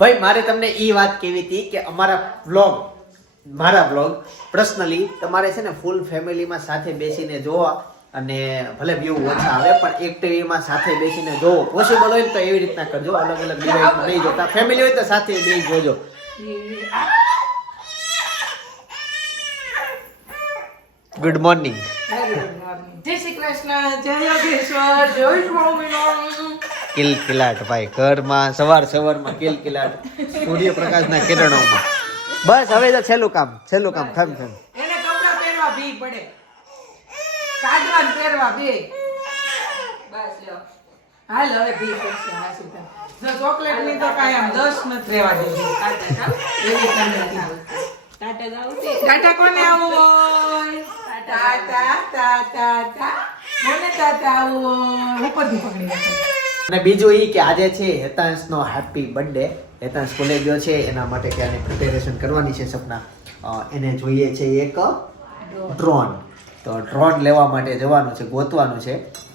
ભાઈ મારે તમને ઈ વાત કેવી હતી કે મારા બ્લોગ પર્સનલી તમારે છે ને ફૂલ ફેમિલીમાં સાથે બેસીને જોવા અને ભલે વ્યૂ ઓછા આવે પણ એક ટીવીમાં સાથે બેસીને જોવો પોસિબલ હોય તો એવી રીતના કરજો, અલગ અલગ ડિવાઇસમાં નહીં જોતા. ફેમિલી હોય તો સાથે બેસી જોજો. Good morning. જય શ્રી કૃષ્ણ, જય યોગેશ્વર, જય સ્વામિનારાયણ. કિલકિલાટ ભાઈ ઘરમાં સવારમાં કિલકિલાટ સૂર્યપ્રકાશના કિરણોમાં. બસ હવે તો છેલ્લું કામ થમ એને કપડા પહેરવા ભી પડે, કાઢવાન પહેરવા બે. બસ લ્યો હાલ હવે ભી પડશે. હા સીધા જો ચોકલેટ ની તો કાંઈ આમ 10 નથી રહેવા દેવી. ટાટા કોને આવું હોય? ટાટા મને ટાટા આવું હોય. ઉપરથી પકડી રાખો. અને બીજું એ કે આજે છે હેતાંશનો હેપી બર્થડે. હેતાંશ સ્કૂલે ગયો છે, એના માટે ત્યાંની પ્રિપેરેશન કરવાની છે. સપના એને જોઈએ છે એક ડ્રોન. તો ડ્રોન લેવા માટે જવાનું છે, ગોતવાનું છે.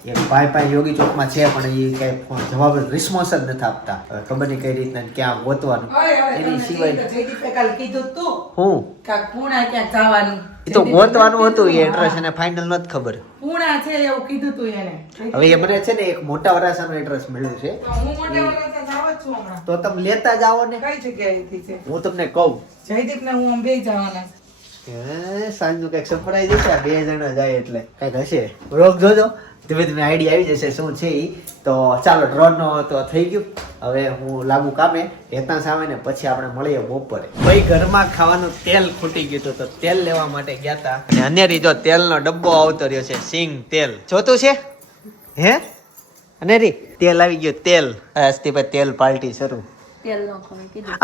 એ ભાઈ યોગી ચોકમાં છે પણ એ કઈ જવાબ રિસ્પોન્સ જ નથી આપતા. હવે ખબર નહીં કઈ રીતના ક્યાં ગોતવાનું. એની સિવાય જયદીપે કાલ કીધું તું હું કાક પૂણા ક્યાંક જવાનું. એ તો ગોતવાનું હતું, એ એડ્રેસ એને ફાઇનલ નથી ખબર. પૂણા છે એવું કીધું તું એને. હવે એ મને છે ને એક મોટા વરાસાનું એડ્રેસ મળ્યું છે. તો હું મોટા વરાસા જાવ જ છું હમણાં. તો તમે લેતા જાઓ ને. કઈ જગ્યાએથી છે? હું તમને કહું. જયદીપ ને હું બે જવાના છે. સાંજનું કઈક સરપ્રાઈઝ હશે. 2 જણા જાય એટલે કઈક હશે. રોક જોજો, ધીમે ધીમે આઈડિયા આવી જશે શું છે ઈ. તો ચાલો ડ્રોન નો તો થઈ ગયું. હવે હું લાગુ કામે. હેતાંશ આવે ને પછી આપણે મળીએ બપોરે. ભાઈ ઘરમાં ખાવાનું તેલ ખૂટી ગયું હતું તો તેલ લેવા માટે ગયા હતા. અને અનેરી જો તેલનો ડબ્બો આવતો રહ્યો છે, સિંગ તેલ જોતું છે હે અનેરી? તેલ આવી ગયું તેલ. આજથી પછી તેલ પાર્ટી શરૂ.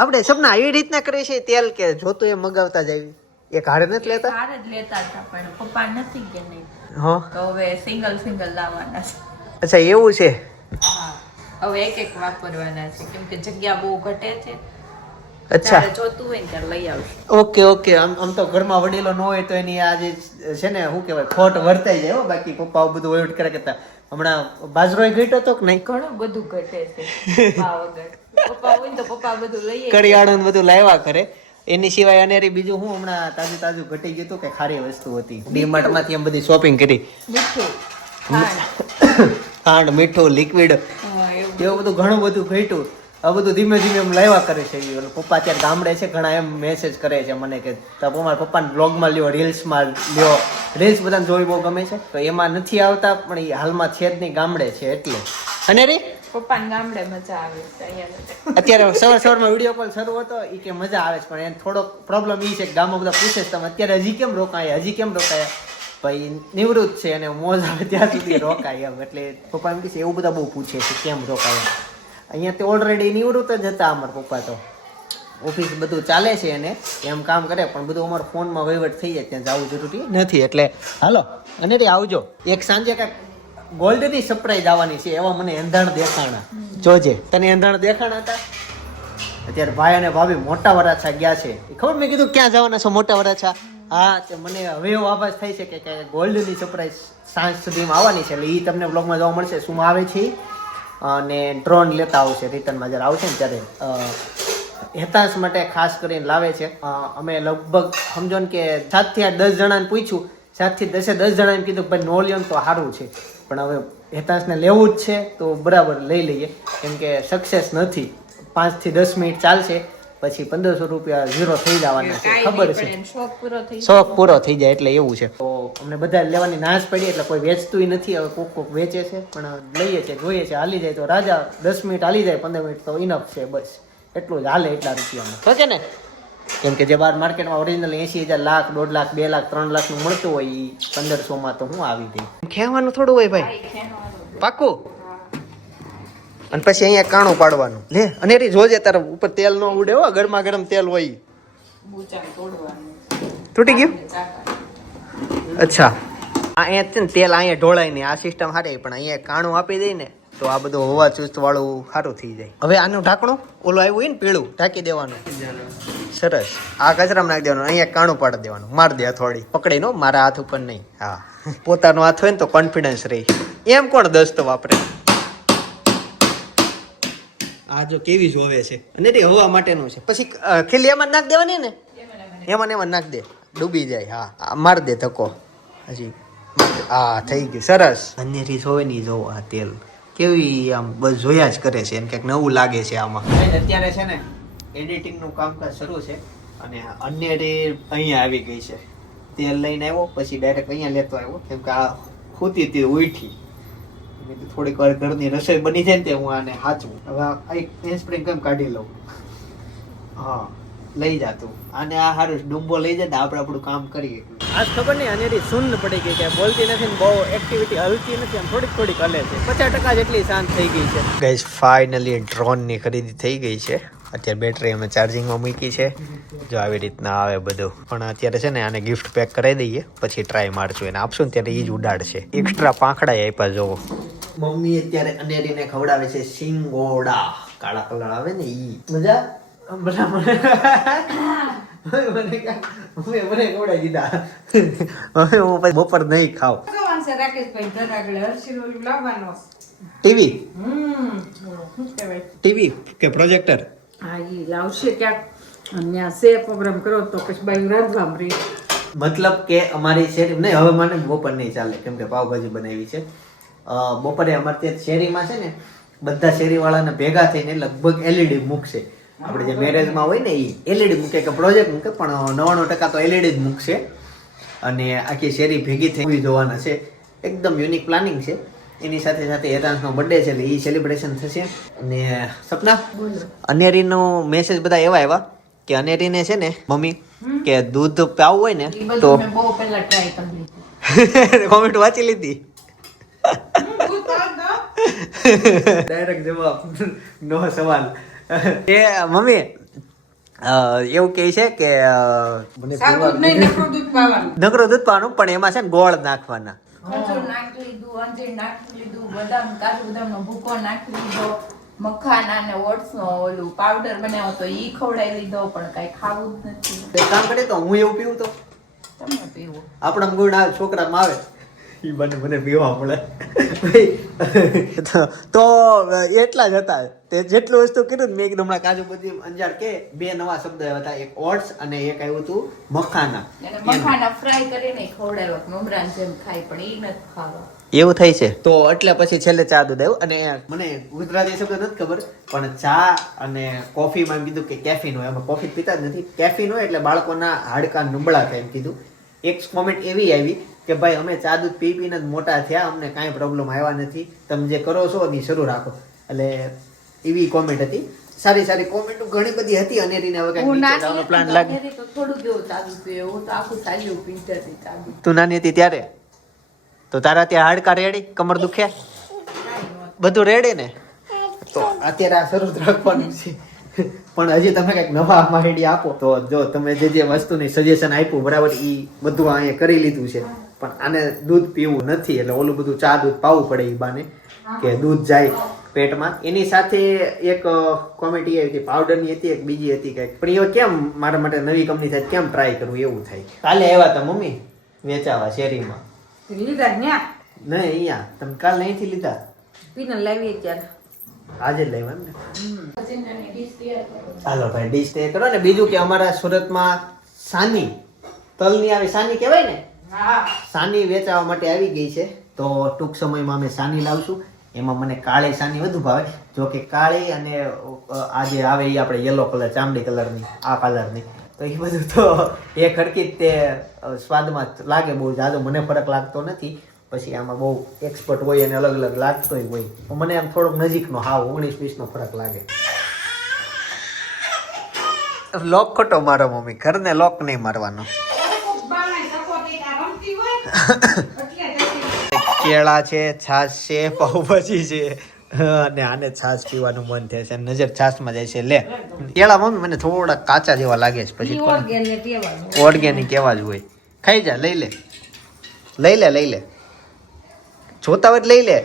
આપણે સપના એવી રીતના કરીએ છીએ તેલ કે જોતું એ મગાવતા જ આવી. એક હારે નથી લેતા? હારે જ લેતા હતા પણ પપ્પા નથી કે નહીં, હા તો હવે સિંગલ લાવવાના છે. અચ્છા એવું છે. હા, હવે એક વાપરવાના છે કેમ કે જગ્યા બહુ ઘટે છે. અચ્છા ત્યારે જોતું હોય ને ત્યારે લઈ આવશું. ઓકે. આમ તો ઘરમાં વડીલો ન હોય તો એની આ જે છે ને શું કહેવાય ખોટ વર્તાઈ જાય હો. બાકી પપ્પા બધું વહીવટ કરે કરતા. હમણાં બાજરો ઘટ્યો તો કે નહીં? ઘણું બધું ઘટે છે પપ્પા વગર. પપ્પા હોય ને તો પપ્પા બધું લઈએ. કરિયાણું બધું લાવ્યા કરે. એની સિવાય અનેરી બીજું હું હમણાં તાજું ઘટી ગયું હતું કે ખારી વસ્તુ હતી. ડીમાર્ટ માંથી એમ બધી શોપિંગ કરી. મીઠું, ખાંડ, મીઠું, લિક્વિડ એવું બધું ઘણું બધું ઘટ્યું. આ બધું ધીમે એમ લાવ્યા કરે છે. પપ્પા અત્યારે ગામડે છે, ઘણા એમ મેસેજ કરે છે મને કે તમારા પપ્પાને બ્લોગમાં લ્યો, રીલ્સમાં લ્યો. રીલ્સ બધાને જોઈ બહુ ગમે છે તો એમાં નથી આવતા પણ એ હાલમાં છે જ નહીં, ગામડે છે એટલે. અને રે પપ્પાને ગામડે મજા આવે છે, અહીંયા નથી. અત્યારે સવારમાં વિડીયો કોલ શરૂ હતો એ કે મજા આવે છે પણ એને થોડોક પ્રોબ્લેમ એ છે કે ગામમાં બધા પૂછે છે તમે અત્યારે હજી કેમ રોકાયા? ભાઈ નિવૃત્ત છે અને મોજ આવે ત્યાં સુધી રોકાય એમ. એટલે પપ્પા એમ કહે છે એવું બધા બહુ પૂછે છે કેમ રોકાયા. અહીંયા તો ઓલરેડી નિવૃત્ત જ હતા અમારા પપ્પા. તો ઓફિસ બધું ચાલે છે અને એમ કામ કરે પણ બધું અમારા ફોનમાં વહીવટ થઈ જાય, ત્યાં જવું જરૂરી નથી. એટલે હાલો અને આવજો. એક સાંજે કાંઈક ગોલ્ડની સરપ્રાઈઝ આવવાની છે એવા મને એંધાણ દેખાણા. જોજે તને એંધાણ દેખાણા હતા. અત્યારે ભાઈ અને ભાભી મોટા વરાછા ગયા છે. ખબર મેં કીધું ક્યાં જવાના છો મોટા વરાછા? હા તે મને હવે એવો આભાસ થાય છે કે ગોલ્ડની સરપ્રાઈઝ સાંજ સુધીમાં આવવાની છે. એટલે એ તમને બ્લોગમાં જોવા મળશે શું આવે છે. અને ડ્રોન લેતા આવશે રિટર્નમાં જ્યારે આવશે ને ત્યારે. હેતાંશ માટે ખાસ કરીને લાવે છે. અમે લગભગ સમજો ને કે 7 થી 10 જણાને પૂછ્યું. 7 થી 10 જણાને કીધું ભાઈ નો લ્યો તો સારું છે પણ હવે હેતાંશને લેવું જ છે તો બરાબર લઈ લઈએ કેમ કે સક્સેસ નથી. 5 થી 10 મિનિટ ચાલશે પછી 1500 રૂપિયા ઝીરો થઈ જવાના છે. ખબર છે શોખ પૂરો થઈ જાય એટલે એવું છે. તો અમને બધા લેવાની નાશ પડી એટલે કોઈ વેચતું નથી. હવે કોક વેચે છે પણ લઈએ છે, જોઈએ છે. હાલી જાય તો રાજા 10 મિનિટ હાલી જાય, 15 મિનિટ તો ઇનફ છે. બસ એટલું જ હાલે એટલા રૂપિયામાં તો છે ને. કેમ કે જે બહાર માર્કેટમાં ઓરિજિનલ 80,000, લાખ, 1.5 લાખ, 2 લાખ, 3 લાખ નું મળતું હોય એ 1500 તો હું આવી ગઈ. ખેવાનું થોડું હોય ભાઈ, પાકું. અને પછી અહીંયા કાણું પાડવાનું. લે અને જોજે તારા ઉપર તેલ નો ઉડે હો. ગરમા ગરમ તેલ હોય. તૂટી ગયું? અચ્છા અહીંયા છે ને તેલ અહીંયા ઢોળાય નહીં. આ સિસ્ટમ સારી પણ અહીંયા કાણું આપી દઈ ને તો આ બધું હવા ચુસ્ત વાળું સારું થઈ જાય. હવે આનું ઢાંકણું ઓલું આવ્યું હોય ને પીળું ઢાંકી દેવાનું. સરસ. આ કચરામાં નાખી દેવાનું. અહીંયા કાણું પાડી દેવાનું. માર દે થોડી પકડી નો, મારા હાથ ઉપર નહીં. હા પોતાનો હાથ હોય ને તો કોન્ફિડન્સ રહી. એમ કોણ દસ્તો વાપરે? આ જો કેવી જોવે છે અને તે હવા માટેનું છે. પછી ખીલી એમાં નાખ દેવાની ને, એમાં ને એમાં નાખ દે, ડૂબી જાય. હા માર દે ધક્કો હજી. હા થઈ ગયું સરસ. અન્યથી જોવે નહીં, જોવો આ તેલ કેવી આમ બસ જોયા જ કરે છે, એમ ક્યાંક નવું લાગે છે આમાં. અત્યારે છે ને એડિટિંગનું કામકાજ શરૂ છે અને અન્ય અહીંયા આવી ગઈ છે. તેલ લઈને આવ્યો પછી ડાયરેક્ટ અહીંયા લેતો આવ્યો, કેમ કે આ ખૂતી હતી ઉઠી. થોડીક વાર ઘરની રસોઈ બની જાય ને તે હું આને હાચવું. હવે આ એક સ્પ્રિંગ કેમ કાઢી લઉં. હા લઈ જાતું આને, આ હારું ડુંબો લઈ જાય આપણે આપણું કામ કરીએ. આજ ખબર નહીં અનેરી સુન્ન પડી ગઈ કે બોલતી નથી ને બહુ એક્ટિવિટી હલતી નથી, આમ થોડીક થોડીક હલે છે. 50% જેટલી શાંત થઈ ગઈ છે. ગાઈસ ફાઇનલી ડ્રોનની ખરીદી થઈ ગઈ છે. અત્યારે બેટરી અમે ચાર્જિંગમાં મૂકી છે. જો આવી રીતના આવે બધું. પણ અત્યારે છે ને આને ગિફ્ટ પેક કરાવી દઈએ, પછી ટ્રાય મારશું. એને આપશું ને ત્યારે એ જ ઉડાડશે. એક્સ્ટ્રા પાંખડા આપ્યા જોવો. મમ્મી અત્યારે અનેરીને ખવડાવે છે સિંગોડા, કાળા કલર આવે ને ઈ. મજા બધા મને ખવડાવી દીધા. હવે હું પછી બપોર નહીં ખાવ. ટીવી ટીવી કે પ્રોજેક્ટર? હા ઈ લાવશે ક્યાંક અને સે પ્રોગ્રામ કરો તો પછી બાયું રાંધવા મળી. મતલબ કે અમારી શેરી નહીં, હવે મને બપોર નહીં ચાલે કેમ કે પાવભાજી બનાવી છે. બપોરે અમારે ત્યાં શેરીમાં છે ને બધા શેરીવાળાને ભેગા થઈને લગભગ એલઈડી મૂકશે. આપણે જે મેરેજમાં હોય ને એ એલઈડી મૂકે કે પ્રોજેક્ટ મૂકે, પણ 99% તો એલઈડી જ મૂકશે. અને આખી શેરી ભેગી થઈ જોવાના છે. એકદમ યુનિક પ્લાનિંગ છે. એની સાથે સાથે હેતાંશનો બર્થડે છે એટલે એ સેલિબ્રેશન થશે. અને સપના અનેરીનો મેસેજ બધા એવા આવ્યા કે અનેરીને છે ને મમ્મી કે દૂધ પાવું હોય ને તો બહુ પહેલા ટ્રાય કરી લીધી. કોમેન્ટ વાંચી લીધી. ડાયરેક્ટ જવાબ નો સવાલ. એ મમ્મી એવું કહે છે કે મને નકરું દૂધ પાવાનું, પણ એમાં છે ને ગોળ નાખવાના. ખજૂર નાખી લીધું, અંજીર નાખી લીધું, બદામ કાજુ બદામનો ભૂકો નાખી લીધો, મખાના ને ઓટ્સનો ઓલું પાવડર બનાવ્યો તો ઈ ખવડાવી લીધો, પણ કઈ ખાવું જ નથી. એક કામ કરે તો હું એવું પીવું તો તમે પીવું. આપણા ગુણ આવે છોકરામાં આવે ઈ મને પીવા મળે. તો એટલા જ હતા. તે જેટલું વસ્તુ કીધું મેં એકદમ કાજુ બધી અંજાર કે બે નવા શબ્દ આવ્યા હતા. એક ઓટ્સ અને એક આવ્યું હતું મખાના. અને મખાના ફ્રાય કરીને ખવડાવ્યા મમરાન જેમ ખાય, પણ ઈ નથી ખાવા. એવું થાય છે. તો એટલે પછી છેલ્લે ચા દૂધ આવ્યું. અને મને ગુજરાતી શબ્દ નથી ખબર, પણ ચા અને કોફીમાં એમ કીધું કે કેફીન હોય. એમાં કોફી પીતા જ નથી, કેફીન હોય એટલે બાળકોના હાડકા નબળા થાય એમ કીધું. એક કોમેન્ટ એવી આવી કે ભાઈ અમે ચા દૂધ પી પીને જ મોટા થયા, અમને કાંઈ પ્રોબ્લેમ આવ્યા નથી, તમે જે કરો છો એ શરૂ રાખો. એટલે એવી કોમેન્ટ હતી. સારી સારી કોમેન્ટ ઘણી બધી હતી. અનેરીને હવે કંઈક પ્લાન લાગે તો થોડું કેવું ચાલુ પીવે, હું તો આખું ચાલ્યું પીતી હતી ચાલુ. તું નાની હતી ત્યારે તો તારા ત્યાં હાડકા રેડી, કમર દુખે, બધું રેડી ને? તો અત્યારે આ શરૂ જ રાખવાનું છે. પણ હજી તમે કંઈક નવા માહિતી આપો તો જો તમે જે વસ્તુની સજેશન આપ્યું બરાબર એ બધું અહીંયા કરી લીધું છે. પણ આને દૂધ પીવું નથી એટલે ઓલું બધું ચા દૂધ પાવું પડે એ બાને કે દૂધ જાય પેટમાં. એની સાથે એક કોમેન્ટ એ આવી હતી પાવડરની હતી, એક બીજી હતી કંઈક. પણ એ કેમ મારા માટે નવી કંપની થાય કેમ ટ્રાય કરવું એવું થાય. કાલે આવ્યા હતા મમ્મી વેચાવા શેરીમાં. લીધા ન્યા નહીં અહીંયા તમે કાલ અહીંથી લીધા? પીને લાવીએ ત્યારે આજે જ લાવ્યા એમ ને? હાલો ભાઈ ડીશ તૈયાર કરો ને. બીજું કે અમારા સુરતમાં સાની તલની આવી સાની કહેવાય ને, સાની વેચાવા માટે આવી ગઈ છે. તો ટૂંક સમયમાં અમે સાની લાવશું. એમાં મને કાળી સાની વધુ ભાવે. જો કે કાળી અને આ જે આવે એ આપણે યલો કલર ચામડી કલરની આ કલરની, તો એ બધું તો એ ખડકી જ તે સ્વાદમાં લાગે બહુ જાજો. મને ફરક લાગતો નથી. પછી આમાં બહુ એક્સપર્ટ હોય અને અલગ અલગ લાગતોય હોય. મને આમ થોડોક નજીકનો હાવ 19-20નો ફરક લાગે. લોક ખોટો મારો મમ્મી, ઘરને લોક નહીં મારવાનો. કેળા છે, છાશ છે, પાઉભાજી છે અને આને છાશ પીવાનું મન થાય છે. નજર છાશમાં જાય છે. લે કેળા મમ્મી મને થોડા કાચા જેવા લાગે છે. પછી ઓર્ગેનિક એવા જ હોય. ખાઈ જા, લઈ લે લઈ લે. જોતા હોય લઈ લે,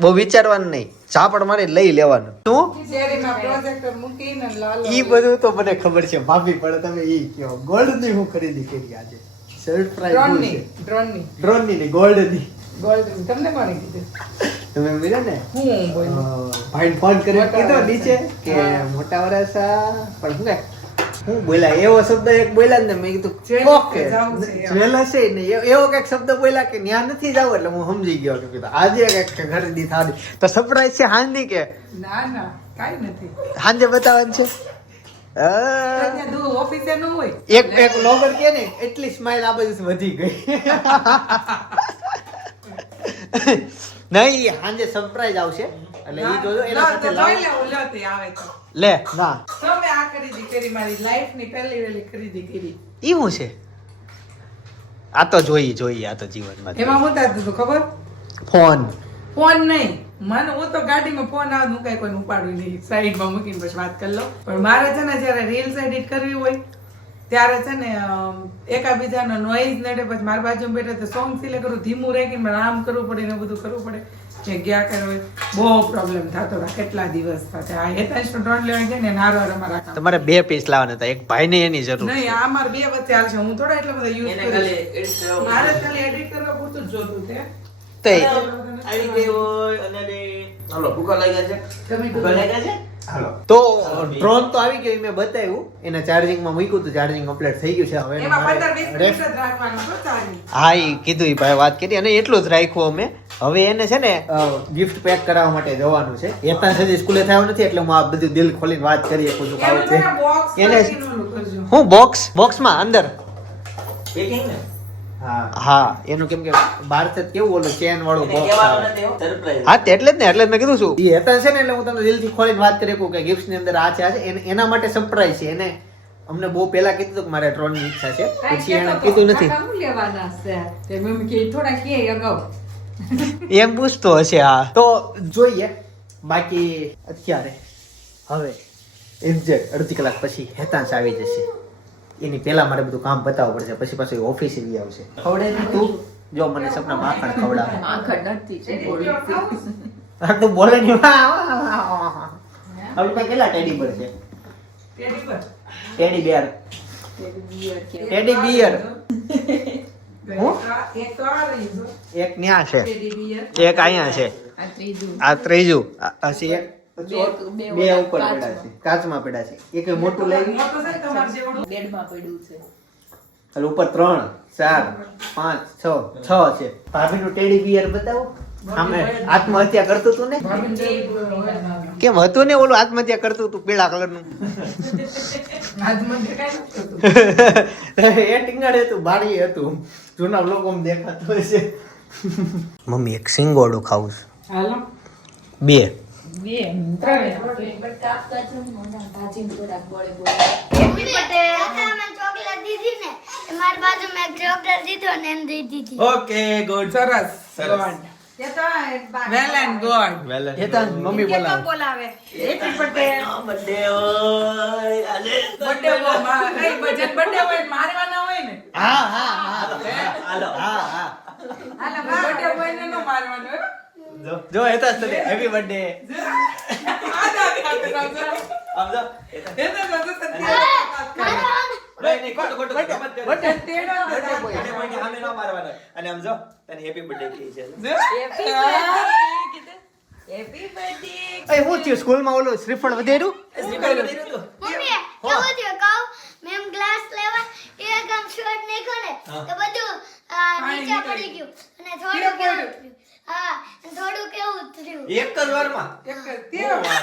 બહુ વિચારવાનું નહીં. ઝાપડ મારી લઈ લેવાનું. શું શેરીમાં પ્રોજેક્ટર મૂકીને લાલો ઈ બધું તો મને ખબર છે ભાભી, પણ તમે ઈ કયો ગોલ્ડ ની હું ખરીદી કરી આજે? સરપ્રાઈઝ ડ્રોનની ડ્રોન ની ગોલ્ડ ની. ગોલ્ડ તમને કોણે કીધું? તમે એમ કીધું ને હું બોલ્યું ભાઈ ફોન કરીને કીધો નીચે કે મોટા વરસા પણ શું હું બોલ્યા એવો શબ્દ એક બોલ્યા ને મેં કીધું ઓકે જ્વેલર્સ છે ને એવો કઈક શબ્દ બોલ્યા કે ત્યાં નથી જાવ એટલે હું સમજી ગયો કે કીધું આજે કઈક ખરીદી થવાની તો સરપ્રાઈઝ છે હાંજની કે ના ના કાઈ નથી હાંજે બતાવવાનું છે ત્યાં દૂર ઓફિસે ન હોય એક લોગર કે ને એટલી સ્માઈલ આ બાજુ વધી ગઈ નહીં હાંજે સરપ્રાઈઝ આવશે એટલે ઈ જોજો એના સાથે લાવ આવે તો લે ના તમે આ ખરીદી કરી મારી લાઈફ ની પહેલી વેલી ખરીદી કરી ઈ શું છે આ તો જોઈએ આ તો જીવનમાં એમાં હું થતું હતું ખબર ફોન ફોન નહીં મને હું તો ગાડીમાં ફોન આવે હું કઈ કોઈ ઉપાડું નહીં સાઈડમાં મૂકીને પછી વાત કરી લો પણ મારે છે ને જયારે રીલ્સ એડિટ કરવી હોય ત્યારે છે ને એકાબીજાનો નોઈઝ નડે પછી મારી બાજુમાં બેઠા તો સોંગ સિલેક્ટ કરું ધીમું રાખીને મારે આમ કરવું પડે ને બધું કરવું પડે જગ્યા કરે બહુ પ્રોબ્લેમ થતો હતા કેટલા દિવસ થતા આ હેતાંશ ડ્રોન લેવા ગયા ને નારો અમારા તમારે 2 પીસ લાવવાના હતા એક ભાઈને એની જરૂર નહીં આ મારે બે વચ્ચે હાલશે હું થોડા એટલો બધો યુઝ કરું મારે ખાલી એડિટ કરવા પૂરતું જ જોતું છે તે આવી ગઈ હોય અને હાલો ભૂકા લાગ્યા છે તમે ભૂકા લાગ્યા છે હાલો તો ડ્રોન તો આવી ગયું મેં બતાવ્યું એને ચાર્જિંગમાં મૂક્યું હતું ચાર્જિંગ કમ્પ્લીટ થઈ ગયું છે હવે એને એમાં મારે 15-20 મિનિટ જ રાખવાનું તો ચાલી હા ઈ કીધું ઈ ભાઈ વાત કરી અને એટલું જ રાખ્યું અમે હવે એને છે ને ગિફ્ટ પેક કરાવવા માટે જવાનું છે એતા સુધી સ્કૂલે થયો નથી એટલે હું આ બધું દિલ ખોલીને વાત કરી શકું છું આવું છે એને હું બોક્સમાં અંદર પેકિંગ ને હા એનું કેમ કે બહાર થી કેવું ઓલું ચેન વાળું બોક્સ કહેવાનું આવે નથી સરપ્રાઈઝ હા એટલે જ મેં કીધું છું ઈ હેતા છે ને એટલે હું તમને દિલથી ખોલીને વાત કરી શકું કે ગિફ્ટ ની અંદર આ છે એના માટે સરપ્રાઈઝ છે એને અમને બહુ પહેલા કીધું હતું કે મારે ડ્રોન ની ઈચ્છા છે પછી એને કીધું નથી લેવાના છે તે મમ્મી કે થોડા કે અગાઉ એમ પૂછતો હશે હા તો જોઈએ બાકી અત્યારે હવે એક્ઝેક્ટ અડધી કલાક પછી હેતાંશ આવી જશે એની પહેલા મારે બધું કામ બતાવવું પડશે પછી પાછું ઓફિસે બી આવશે ખવડાવી તું જો મને સપના માખણ ખવડાવે આખડ નથી છે હા તું બોલે નહીં હવે કેટલા ટેડી બિયર છે ટેડી બિયર ટેડી બિયર એક તો આ રહી જો એક ન્યા છે એક અહીંયા છે આ ત્રીજું આ ત્રીજું હશે એક બે બે ઉપર પડ્યા છે કાચમાં પડ્યા છે એક મોટું લઈ મોટો છે તમાર જેવડું બેડમાં પડ્યું છે એટલે ઉપર 3 4 5 6 છે ભાભીનું ટેડી બિયર બતાવો સામે આત્મહત્યા કરતું તું ને કેમ હતું ને ઓલું આત્મહત્યા કરતું તું પીળા કલરનું આજ મને કાઈ એ ટીંગાડે હતું બાળી હતું જૂના લોકોમાં દેખાતું હશે મમ્મી એક સિંગોડું ખાવું છે હાલો 2 બે ત્રણ બટ કાપતા જ મોઢા ભાજીને થોડાક બોળે બોળે હેપી બર્થડે મેં ચોકલેટ દીધી ને એ મારી બાજુ મેં ચોકલેટ દીધો ને એમ દઈ દીધી ઓકે ગુડ સરસ સરસ. good. Well and good. Hetansh mummy બોલાવે Happy birthday. બર્થડે હોય આજે Birthday boy માં કઈ બજન birthday હોય ને મારવાના હોય ને હા હાલો હા હાલા birthday boy ને નો મારવાનો હો. જો હેતાંશ તને હેપી બર્થડે આદા ખાતે આમ જો એ તો સત્ય નહીં ખોટું મત કરો તેડો અને કોઈને સામે ન મારવાનો અને આમ જો તને હેપી બર્થડે કહી છે હેપી બર્થડે એ હું થયું સ્કૂલમાં ઓલું શ્રીફળ વધેરું મમ્મી કેવું થયું કહું મેમ ગ્લાસ લેવા એક આમ શોટ નાખ્યો ને તો બધું નીચે પડી ગયું અને થોડું કેવું થયું હા અને થોડું કેવું થયું એક જ વારમાં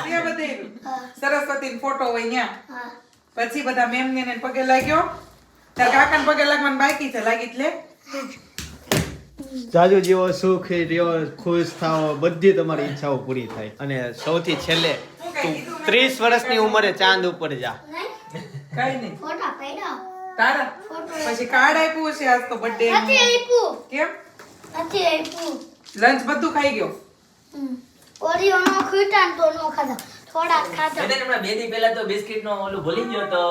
તે બધે સરસ્વતી ફોટો હોય ન્યા હા પછી બધા મેમ ને પગે લાગ્યો તાર કાકાને પગે લાગવાનું બાકી છે લાગી જ લે જાજુ જીવો સુખ રહ્યો ખુશ થાઓ બધી તમારી ઈચ્છાઓ પૂરી થાય અને સૌથી છેલ્લે તું 30 વર્ષની ઉંમરે ચાંદ ઉપર જા નહીં કઈ નહીં ફોટા પડ્યા તારા પછી કાર્ડ આપ્યું છે આજ તો બર્થડે નથી આપ્યું કેમ નથી આપ્યું લંચ બધું ખાઈ ગયો ઓરિયો નો ખીટા ને તો નો ખાધા થોડા ખાધા એને હમણાં 2 દી પહેલા તો બિસ્કિટ નો ઓલું ભૂલી ગયો તો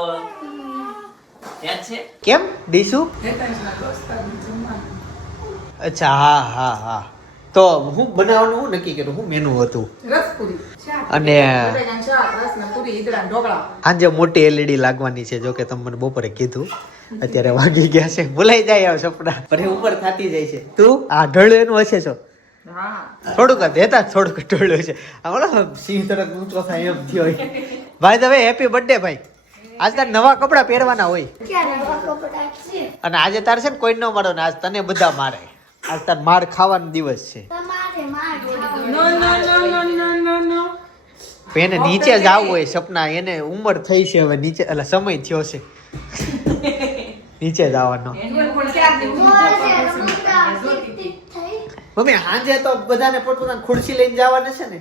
યાદ છે કેમ ડીસુ હેતાંશના દોસ્તારનું જમવાનું. અચ્છા હા તો હું બનાવવાનું હું નક્કી કર્યું હું મેનુ હતું રસપુરી શાક અને બટેકાનું શાક રસના પૂરી ઈદડા ઢોકળા આજે મોટી એલઈડી લાગવાની છે જો કે તમે મને બપોરે કીધું અત્યારે વાગી ગયા છે ભૂલાઈ જાય હવે સપના પણ એ ઉપર થતી જાય છે તું આ ઢળેનું હશે છો હા થોડુંક જ હેતા થોડુંક ટોળ્યું છે હમણાં સિંહ તરફ ઊંચો થાય એમ થયો ભાઈ તમે હેપી બર્થડે ભાઈ આજ તાર નવા કપડા પહેરવાના હોય ક્યારે નવા કપડાં છે અને આજે તાર છે ને કોઈ ન મારો ને આજ તને બધા મારે આજ તાર માર ખાવાનો દિવસ છે તમારે માર ખાવાનું. નો નો નો નો નો નો નો એને નીચે જ આવવું હોય સપના એને ઉંમર થઈ છે હવે નીચે એટલે સમય થયો છે નીચે જ આવવાનો એનું પણ ક્યારની મોર છે, ઊંચા રમકડા, જોતી હતી. ટીક ટીક થઈ. મમ્મી હાંજે તો બધાને પોતપોતાની ખુરશી લઈને જવાના છે ને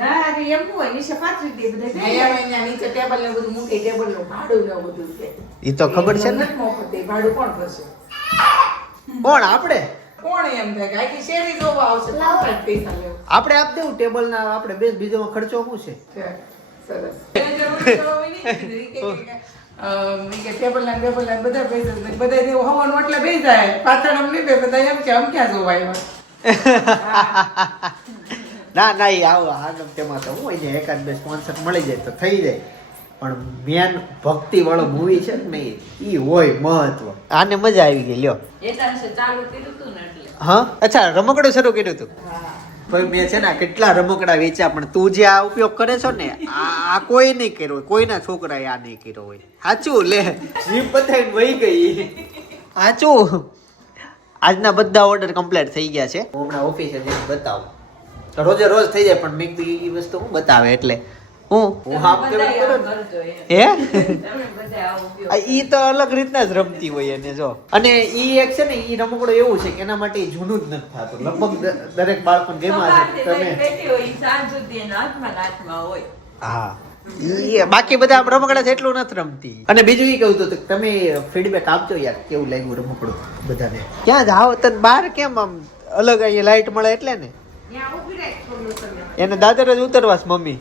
ના અરે એમ હોય નીચે પાથરી દે બધા અહીંયા નીચે ટેબલ ને બધું મૂકે ટેબલ નું ભાડું ને બધું છે એ તો ખબર છે ને નથી મોકલતી, ભાડું કોણ ભરશે કોણ આપણે કોણ એમ થાય કે આખી શેરી જોવા આવશે કોણ કાંઈ પૈસા લેવું આપણે આપ દેવું ટેબલ ના આપણે બે બીજો ખર્ચો શું છે સરસ ટેબલ ના બધા પૈસા બધા જેવું હવાનું એટલે બે જાય પાછળ અમ નહીં બે બધા એમ કે અમ ક્યાં જોવા આવ્યા ના ના એ આવો આગળ તેમાં તો હું હોય ને એકાદ બે સ્પોન્સર મળી જાય તો થઈ જાય પણ મેન ભક્તિ વાળો મૂવી છે ને ઈ હોય મહત્વ આને મજા આવી ગઈ લ્યો ચાલુ કર્યું તું ને એટલે હા અચ્છા રમકડું શરૂ કર્યું હતું પણ મેં છે ને કેટલા રમકડા વેચ્યા પણ તું જે આ ઉપયોગ કરે છો ને આ કોઈ નહીં કર્યો હોય કોઈના છોકરાએ આ નહીં કર્યો હોય સાચું લે જીભ બતાવીને વહી ગઈ સાચું આજના બધા ઓર્ડર કમ્પ્લીટ થઈ ગયા છે હું હમણાં ઓફિસે જઈને બતાવું તો રોજે રોજ થઈ જાય પણ મેં કીધું એ વસ્તુ હું બતાવે એટલે હું હાફ પેમેન્ટ કરું ને. હે ઈ તો અલગ રીતના જ રમતી હોય એને જો અને ઈ એક છે ને ઈ રમકડું એવું છે કે એના માટે ઈ જૂનું જ નથી થતું લગભગ દરેક બાળકોને ગેમાં છે તમે હા ઈ બાકી બધા આમ રમકડા છે એટલું નથી રમતી અને બીજું ઈ કહું તો તમે ફીડબેક આપજો યાર કેવું લાગ્યું રમકડું બધાને ક્યાં જાવ તને બહાર કેમ આમ અલગ અહીંયા લાઈટ મળે એટલે ને એને દાદર જ ઉતરવાસ મમ્મી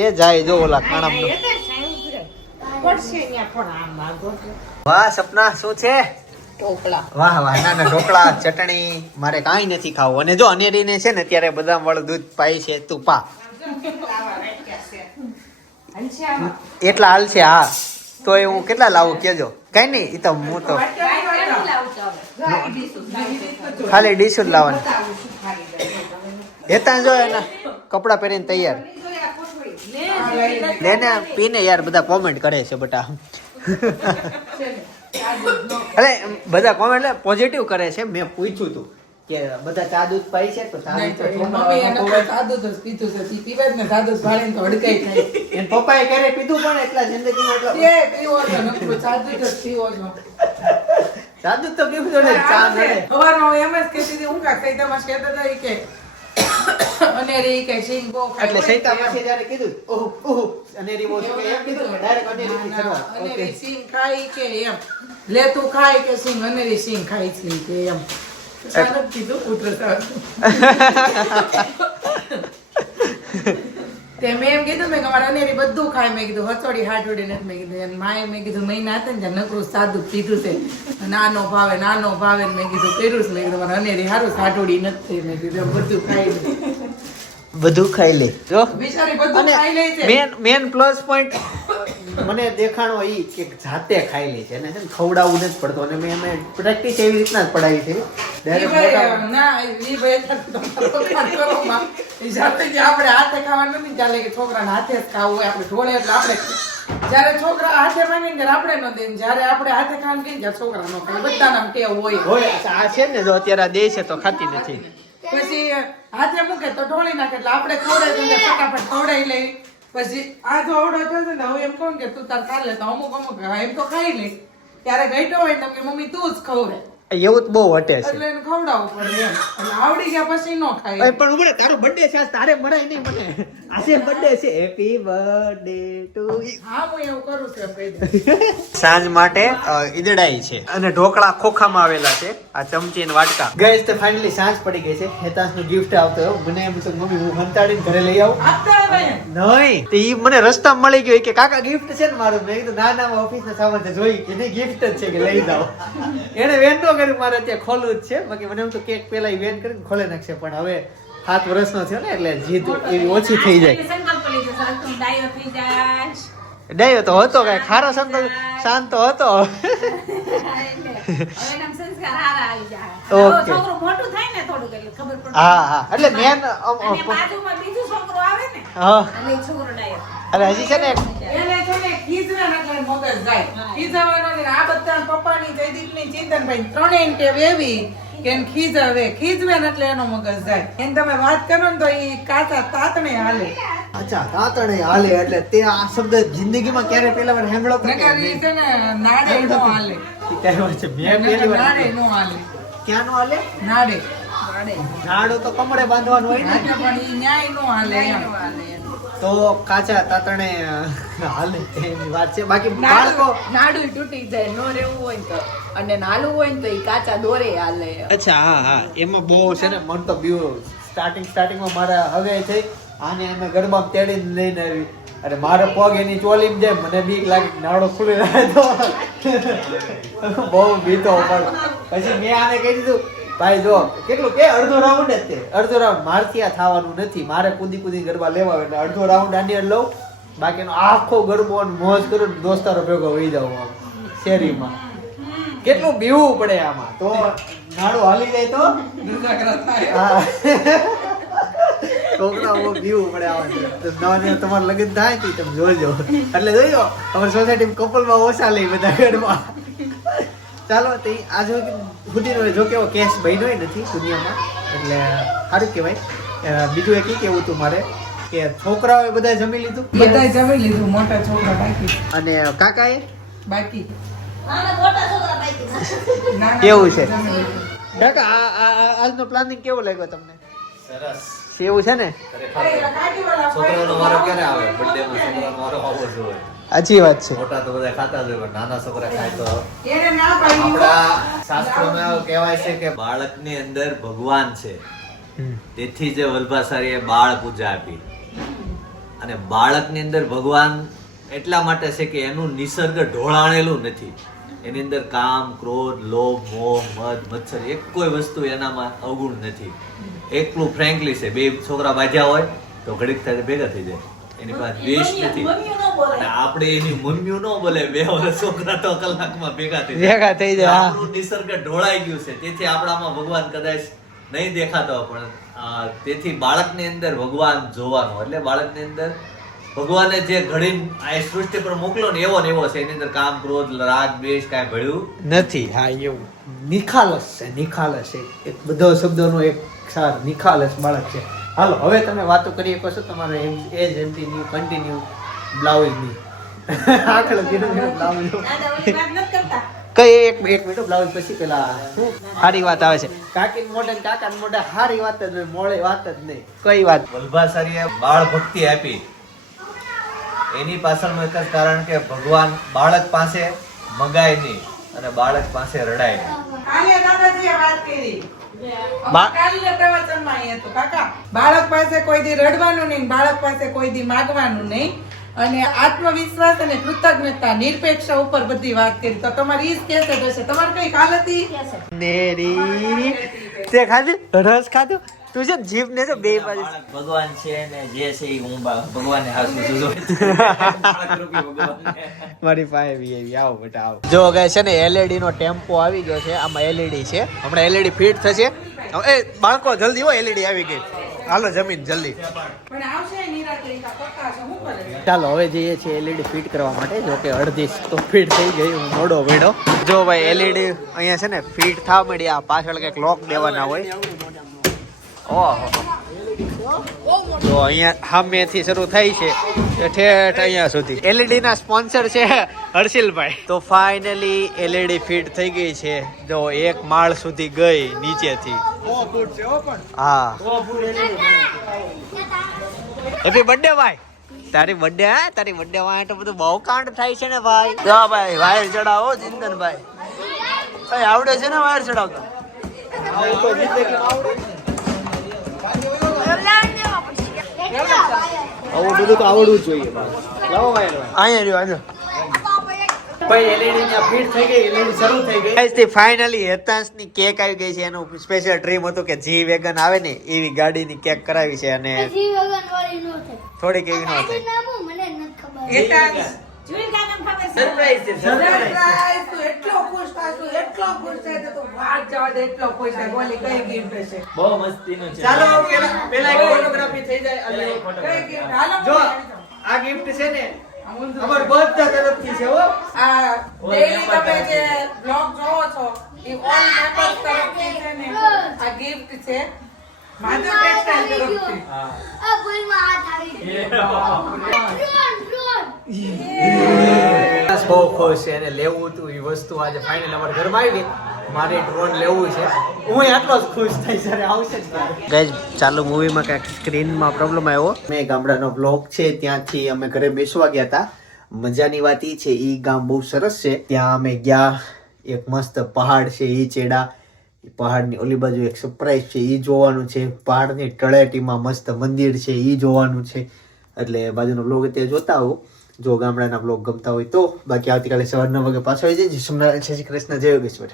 એ જાય જો ઓલા ખાણા વાહ સપના શું છે વાહ વાહ ના ના ઢોકળા ચટણી મારે કાંઈ નથી ખાવું અને જો અનેરીને છે ને ત્યારે બદામ વાળું દૂધ પાય છે તું પા એટલા હાલ છે હા તો એ હું કેટલા લાવું કેજો કઈ નહીં એ તો હું તો ખાલી ડીશ જ લાવવાની હેતા જો એના કપડા પહેરીને તૈયાર લેને પીને યાર બધા કોમેન્ટ કરે છે બટા અરે બધા કોમેન્ટ પોઝિટિવ કરે છે મેં પૂછ્યું તું કે બધા ચા દૂધ પાય છે તો ચા દૂધ તો મમ્મી એને તો સાદું જ પીધું છે ઈ પીવે જ ને સાદું જ ભાળીને તો હડકાઈ થાય એન પપ્પાએ ક્યારે પીધું પણ એટલા જિંદગીમાં એટલા એ પીવો છો નકરું સાદું જ પીવો છો ચા દૂધ તો પીવું ને ચા નડે સવારમાં હું એમ જ કહેતી હતી હું કાંઈ તમારે કહેતા હતા ઈ કે અનેરી કે સિંગ બહુ ખાય. એટલે સૈતામાંથી જ્યારે કીધું ઓહ ઓહ અનેરી બહુ છે એમ કીધું કે ડાયરેક્ટ અનેરીથી શરૂઆત અનેરી ઓકે સિંગ ખાય કે એમ લે તું ખાય કે સિંગ અનેરી સિંગ ખાય છે કે એમ ચાલો જ કીધું પુત્ર તે મેં એમ કીધું મેં કે અમારે અનેરી બધું ખાય મેં કીધું હચોડી હાટોડી નથી મેં કીધું એની માએ મેં કીધું મહિના હતા ને ત્યાં નકરું સાદું પીધું છે નાનો ભાવે ને મેં કીધું કર્યું છે મેં કીધું મારે અનેરી હારું હાટોડી નથી મેં કીધું એમ બધું ખાઈ લે બધું ખાઈ લે જો બિચારી બધું ખાઈ લે છે મેન પ્લસ પોઈન્ટ મને દેખાણો ઈ કે જાતે ખાઈ લે છે એને છે ને ખવડાવવું નથી પડતું અને મેં અમે પ્રેક્ટિસ એવી રીતના જ પડાવી છે ઈ ભાઈ, ના, ઈ ભાઈ તમારો કામ કરો માં. ઈ જાતે કે આપણે હાથે ખાવાનું નથી ચાલે કે છોકરાને હાથે જ ખાવું હોય આપણે ઢોળે એટલે આપણે જ્યારે છોકરા હાથે માંગે ને ત્યારે આપણે ન દઈએ જ્યારે આપણે હાથે ખાવાનું કહીએ ને ત્યારે છોકરા ન ખાય બધાના આમ ટેવ હોય હોય આ છે ને જો અત્યારે આ દે છે તો ખાતી નથી પછી હાથે મૂકે તો ઢોળી નાખે એટલે આપણે ખવડાવી દઈએ ફટાફટ ખવડાવી લઈ પછી આ જો આવડો થશે ને હું એમ કહું કે તું તાર ખા લે તો અમુક એમ તો ખાઈ લે ત્યારે ગઈટો હોય ને કે મમ્મી તું જ ખવડે એવું જ બહુ હટે છે એટલે એને ખવડાવવું પડે એમ એટલે આવડી ગયા પછી ન ખાય અરે પણ ઉભરે તારો બર્થડે છે આજ તારે મળાય નહીં મને આજે બર્થડે છે હેપી બર્થડે ટુ હા હું એવું કરું છું એમ કહી દઉં સાંજ માટે ઈદડાઈ છે અને ઢોકળા ખોખામાં આવેલા છે આ ચમચી અને વાટકા ગઈસ તો ફાઇનલી સાંજ પડી ગઈ છે હેતાંશનો ગિફ્ટ આવતો હતો મને એમ તો મમ્મી હું હંતાડીને ઘરે લઈ આવું આપતા આવે નહીં તો ઈ મને રસ્તામાં મળી ગયો કે કાકા ગિફ્ટ છે ને મારું મેં કીધું ના ના ઓફિસના સામાન જોઈ કે નહીં ગિફ્ટ જ છે કે લઈ જાઓ એને વેન નો કર્યું મારે ત્યાં ખોલવું જ છે બાકી મને એમ તો કેક પેલા ઈ વેન કરીને ખોલે નાખશે પણ હવે 7 વર્ષનો થયો ને એટલે જીદ એવી ઓછી થઈ જાય ડાયો તો હતો કઈ ખારો સંકલ્પ શાંત તો હતો સંસ્કાર હારા આવી જાય. Okay. હવે છોકરું મોટું થાય ને થોડુંક એટલે ખબર પડે. હા હા એટલે મેન અને બાજુમાં બીજું છોકરું આવે ને હા એટલે એ છોકરો ડાયો. અરે હજી છે ને એને છે ને ખીજવાના એટલે મગજ જાય. ખીજવાનો ને આ બધા પપ્પાની જયદીપની ચિંતનભાઈ ત્રણેય ટેવ એવી કે એને ખીજવે ને એટલે એનો મગજ જાય. એને તમે વાત કરો ને તો એ કાચા તાતણે હાલે. અચ્છા તાતણે હાલે એટલે તે આ શબ્દ જિંદગીમાં ક્યારે પહેલા વાર સાંભળ્યો કે નકર ઈ છે ને નાડે નો હાલે. ક્યારે વાત છે મેં પહેલી વાર નાડે નો હાલે. ક્યાં નો હાલે નાડે. નાડો તો કમરે બાંધવાનું હોય ને પણ ઈ ન્યાય નો હાલે એમ. તો કાચા તાતણે હાલે એની વાત છે બાકી બાળકો નાડું તૂટી જાય નો રહેવું હોય તો અને નાલું હોય ને તો ઈ કાચા દોરે હાલે. અચ્છા હા હા એમાં બહુ છે ને મન તો બીવ સ્ટાર્ટિંગમાં મારા હવે થઈ આને અમે ગરબામાં તેડીને લઈને આવી અને મારો પગ એની ચોલીમાં જાય મને બીક લાગી નાડો ખુલી રહે તો બહુ બીતો પણ પછી મેં આને કહી દીધું ભાઈ જો કેટલું કે અડધો રાઉન્ડ જ તે અડધો રાઉન્ડ મારથી આ થવાનું નથી મારે કૂદી ગરબા લેવા હોય એટલે અડધો રાઉન્ડ દાંડિયા લઉં બાકીનો આખો ગરબો અને મોજ કરું ને દોસ્તારો ભેગો વહી જાઉં આમ શેરીમાં કેટલું બીવવું પડે આમાં તો નાડું હાલી જાય તો હા છોકરાઓ બીવવું પડે આમાં તમારે લગ્ન થાય ને તમે જોજો એટલે જોજો અમારી સોસાયટીમાં કપલમાં ઓછા લઈ બધા ગરબા ચાલો તે આજે સુધીનો જો કેવો કેસ બન્યો નથી દુનિયામાં એટલે સારું કહેવાય બીજું એક કેવું હતું મારે કે છોકરાઓએ બધા જમી લીધું બધાય જમી લીધું મોટા છોકરા બાકી અને કાકાએ બાકી કેવું છે કાકા આજનો પ્લાનિંગ કેવો લાગ્યો તમને સરસ એવું છે ને છોકરાઓનો વારો ક્યારે આવે બર્થડે માં છોકરાનો વારો આવવો જોઈએ સાચી વાત છે મોટા તો બધા ખાતા જ હોય પણ નાના છોકરા ખાય તો એને ના પાડી આપણા શાસ્ત્રોમાં એવું કહેવાય છે કે બાળકની અંદર ભગવાન છે તેથી જે વલ્ભાચાર્યે બાળ પૂજા આપી અને બાળકની અંદર ભગવાન એટલા માટે છે કે એનું નિસર્ગ ઢોળાણેલું નથી એની અંદર કામ ક્રોધ લોભ મોહ મદ મત્સર એક કોઈ વસ્તુ એનામાં અવગુણ નથી એકલું ફ્રેન્કલી છે બે છોકરા બાજ્યા હોય તો ઘડીક થાય ભેગા થઈ જાય એની પાસે દ્વેષ નથી અને આપણે એની મમ્મીઓ ન બોલે બે વર્ષ છોકરા તો કલાકમાં ભેગા થઈ જાય આપણું નિસર્ગ ઢોળાઈ ગયું છે તેથી આપણામાં ભગવાન કદાચ નહીં દેખાતો પણ તેથી બાળકની અંદર ભગવાન જોવાનું એટલે બાળકની અંદર ભગવાને જે ઘડીને આ સૃષ્ટિ પર મોકલો ને એવો છે એની અંદર કામ ક્રોધ રાગ દ્વેષ કાંઈ ભળ્યું નથી હા એવું નિખાલસ છે એક બધા શબ્દોનો એક સાર નિખાલસ બાળક છે હાલો હવે તમે વાતો કરી શકો છો તમારે એજ એમટી કન્ટિન્યુ બ્લાઉઝની આખલો કીધું બ્લાઉઝ કઈ એક મિનિટ બ્લાઉઝ પછી પેલા સારી વાત આવે છે કાકી મોઢે કાકા મોઢે સારી વાત જ હોય મોડે વાત જ નહીં કઈ વાત વલ્ભાચાર્યે બાળ ભક્તિ આપી એની પાછળનું એક જ કારણ કે ભગવાન બાળક પાસે મગાય નહીં અને બાળક પાસે રડાય નહીં કાલે દાદાજીએ વાત કરી કાલે પ્રવચનમાં એ હતું કાકા બાળક પાસે કોઈ દી રડવાનું નહીં બાળક પાસે કોઈ દી માગવાનું નહીં અને આત્મવિશ્વાસ અને કૃતજ્ઞતા નિરપેક્ષ ઉપર બધી વાત કરી તો તમારી ઈ જ કેસે જશે તમારે કઈ કાલ હતી નેરી તે ખાધું રસ ખાધું તું છે જીભ ને તો બે બાજુ ભગવાન છે ને જે છે એ હું ભગવાનને હાસું મારી પાસે બી આવી આવો બેટા આવો જો ગાય છે ને એલઈડી નો ટેમ્પો આવી ગયો છે આમાં એલઈડી છે હમણાં એલઈડી ફિટ થશે એ બાળકો જલ્દી હો એલઈડી આવી ગઈ હાલો જમીન જલ્દી પણ આવશે નિરાતે કા પક્કા છે હું કરે ચાલો હવે જઈએ છીએ એલઈડી ફિટ કરવા માટે જો કે અડધી તો ફિટ થઈ ગઈ હું મોડો વેડો જો ભાઈ એલઈડી અહીંયા છે ને ફિટ થવા મળી આ પાછળ કઈક લોક દેવાના હોય ઓહો તો અહીંયા સામેથી શરૂ થઈ છે ઠેઠ અહીંયા સુધી એલઈડી ના સ્પોન્સર છે હર્ષિલભાઈ તો ફાઇનલી એલઈડી ફિટ થઈ ગઈ છે જો એક માળ સુધી ગઈ નીચેથી હા હેપી બર્થડે ભાઈ તારી બર્થડે વાય તો બધું બહુ કાંડ થાય છે ને ભાઈ જો ભાઈ વાયર ચડાવો ચિંતનભાઈ આવડે છે ને વાયર ચડાવતા આવું બધું તો આવડવું જોઈએ લાવો વાયર અહીંયા રહ્યો ભાઈ એલઈડી ને ફિટ થઈ ગઈ એલઈડી શરૂ થઈ ગઈ ગાઈસ ફાઇનલી હેતાંશ ની કેક આવી ગઈ છે એનું સ્પેશિયલ ડ્રીમ હતું કે જી વેગન આવે ને એવી ગાડીની કેક કરાવી છે અને થોડીક એવી ન થાય સરપ્રાઈઝ છે સરપ્રાઈઝ તું એટલો ખુશ થાશું, એટલો ખુશ થાય તો તું વાત જવા દે, એટલો ખુશ થાય. બોલી કઈ gift છે? બહુ મસ્તીનું છે. ચાલો પેલા એક ફોટોગ્રાફી થઈ જાય. અલે, અલે, કઈ gift? હાલો જો મમ્મી, આવી જાઓ. આ ગિફ્ટ છે ને આ ઊંધું અમાર બધા તરફથી છે હો. આ daily તમે જે vlog જોવો છો એ all members તરફથી છે ને આ gift છે માધવ ટેક્સટાઇલ તરફથી. હા. આ ભૂલમાં હાથ આવી એ ગયો. Drone, drone. બહુ ખુશ છે અને લેવું હતું એ વસ્તુ આજે ફાઇનલ અમારા ઘરમાં આવી ગઈ. મારે ડ્રોન લેવું છે. હું આટલો જ ખુશ થઈ જ્યારે આવશે જ ગાઈઝ ચાલુ મૂવીમાં કાંઈક સ્ક્રીનમાં પ્રોબ્લેમ આવ્યો. મેં ગામડાનો બ્લોગ છે ત્યાંથી અમે ઘરે બેસવા ગયા હતા. મજાની વાત એ છે એ ગામ બહુ સરસ છે. ત્યાં અમે ગયા, એક મસ્ત પહાડ છે એ ચેડા, પહાડની ઓલી બાજુ એક સરપ્રાઈઝ છે એ જોવાનું છે, પહાડની તળેટીમાં મસ્ત મંદિર છે એ જોવાનું છે. એટલે બાજુનો બ્લોગ અત્યારે જોતા આવો જો ગામડાના બ્લોગ ગમતા હોય તો. બાકી આવતીકાલે સવાર 9 વાગે પાછો આવી જાય. જય શ્રી કૃષ્ણ, જય યોગેશ્વર.